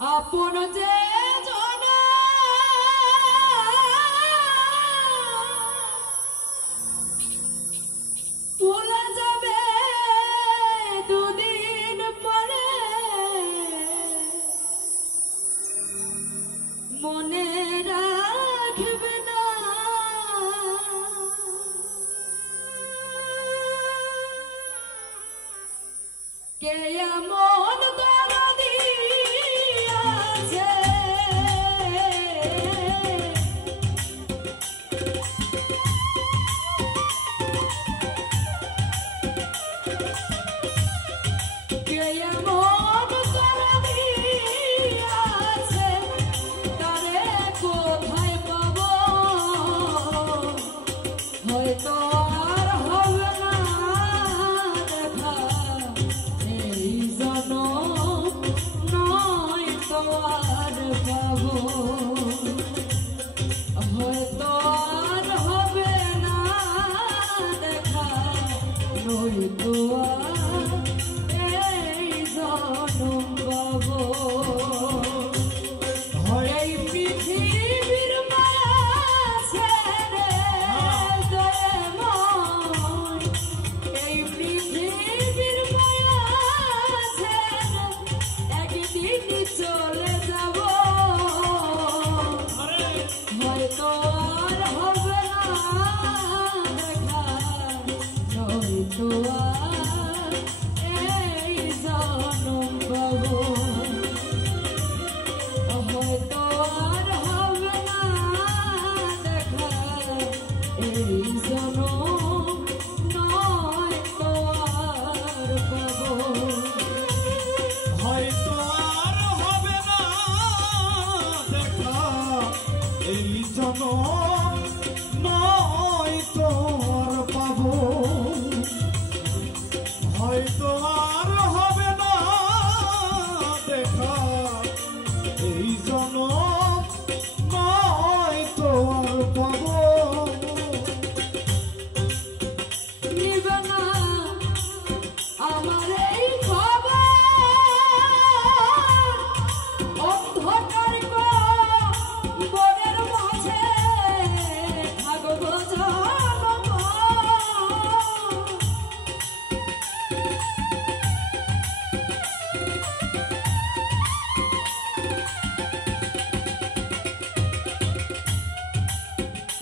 আপন যে জনা ভুলে যাবে দুদিন পরে মনে রাখবে না কে এমন দরদি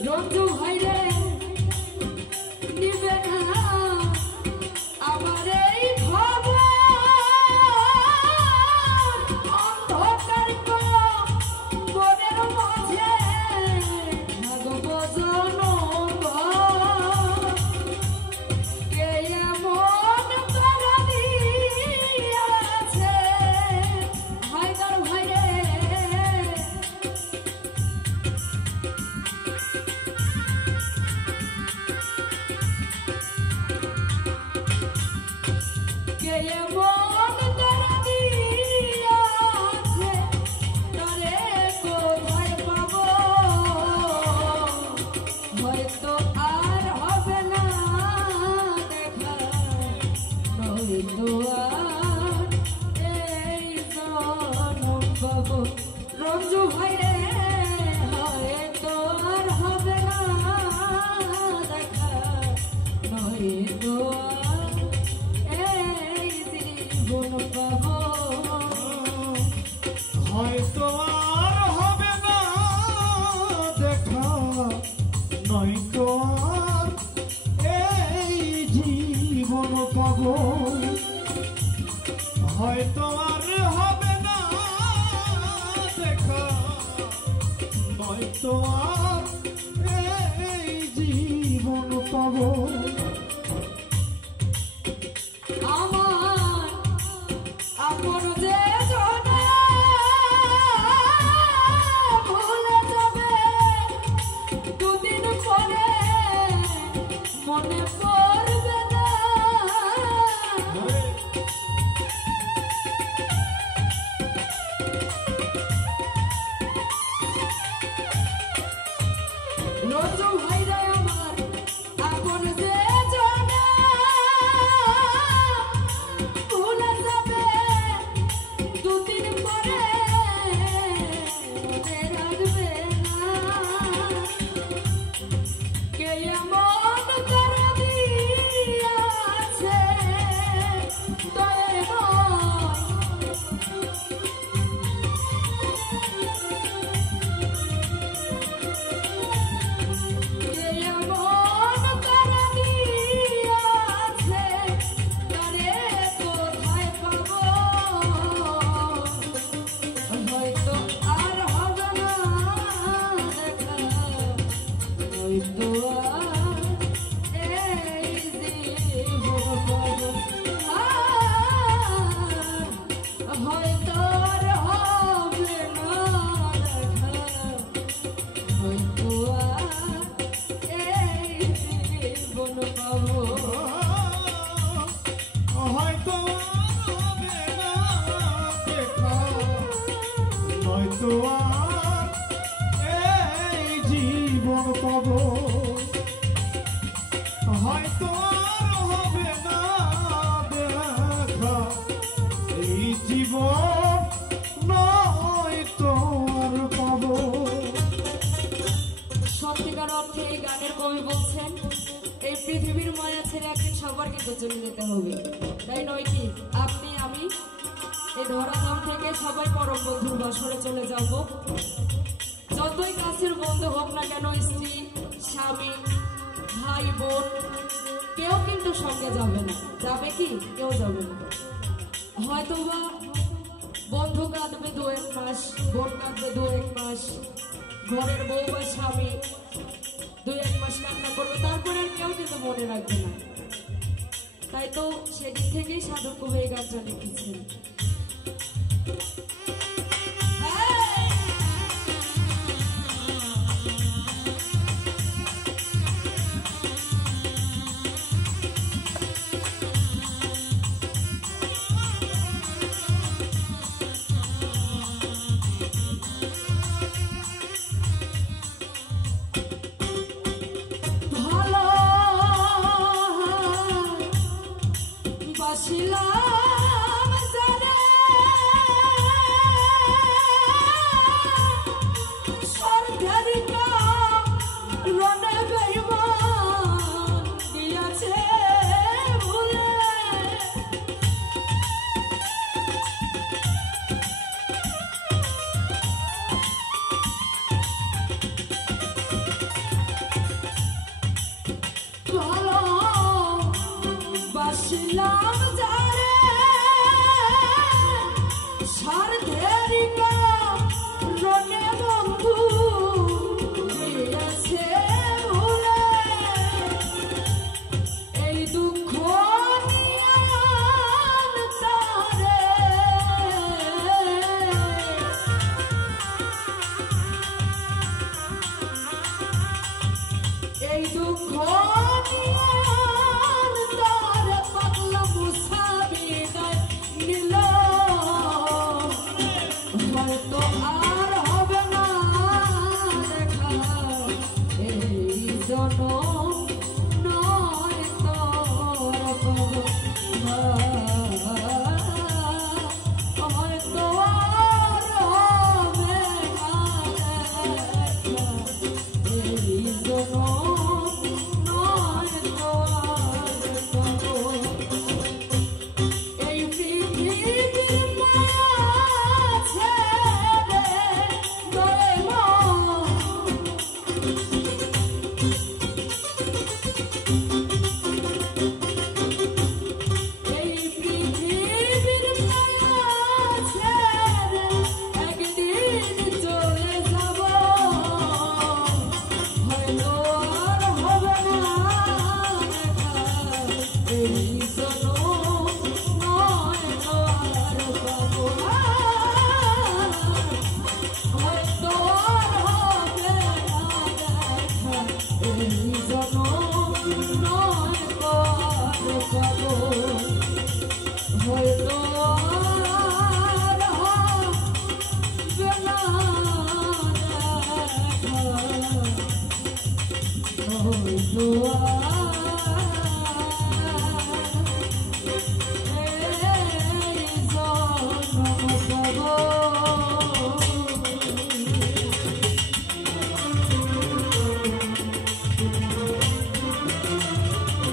রঞ্জু ভাই রে নিবে না আমার এই খবর অন্ধকার বনের মাঝে ভাগব জনম কে এমন দরদি আছে হায়দার ভাই রে রঞ্জু ভাই রে হয়তো আর হবে না দেখা নয়তো এই জীবন পাবো হয়তো আর হবে না দেখা নয়তো আর এই জীবন পাবো হয়তো আর হবে না দেখা নয়তো আর এই জীবন পাবো আমার আপন যে জনা ভুলে যাবে দুদিন পরে মনে পড়বে না রঞ্জু ভাই রে হয়তো এই জীবন পাবো হয়তো আর হবে না দেখা হয়তো এই জীবন পাবো হয়তো হবে না দেখা হয়তো আর এই জীবন পাবো হয়তো আর হবে না দেখা এই জীবন নয়তো আর পাবো। সত্যিকার অর্থে এই গানের কবি বলছেন এই পৃথিবীর মায়া ছেড়ে একদিন সবার কিন্তু চলে যেতে হবে, তাই নয় কি? আপনি আমি এই ধরাধাম থেকে সবাই পরম বন্ধুর বাসরে চলে যাব। যতই কাছের বন্ধু হোক না কেন, স্ত্রী স্বামী ভাই বোন কেউ কিন্তু সঙ্গে যাবে না। যাবে কি? কেউ যাবে না। হয়তো বা বন্ধু কাঁদবে 2-1 মাস, বোন কাঁদবে 2-1 মাস, ঘরের বউ বা স্বামী 2-1 মাস কান্না করবে, তারপরে আর কেউ কিন্তু মনে রাখবে না। তাই তো সেদিক থেকেই সাধক কবি এই গানটা লিখেছেন। বাসিলাম জানে সরকারি রনে বেঈমান দিয়াছে ভুলে ভালো বাসিলাম জানে স্বার্থেরি রনে বন্ধু দিয়েছে ভুলে এই দুঃখ নিয়ান তারে এই দুঃখ নিয়ান তারে পাগলা মুসা বিদায় নিল হয়তো আর হবে না দেখা এই জনম নয়তো আর পাবো না হয়তো আর হবে না দেখা এই জনম নয়তো আর পাবো। এই পৃথিবীর মাঝে এই পৃথিবীর মাঝে একদিন চলে যাব হয়তো আর হবে না দেখা এই জনম নয়তো আর পাবো না হয়তো আর হবে না দেখা এই জনম নয়তো আর পাবো হয়তো আর হবে না দেখা হয়তো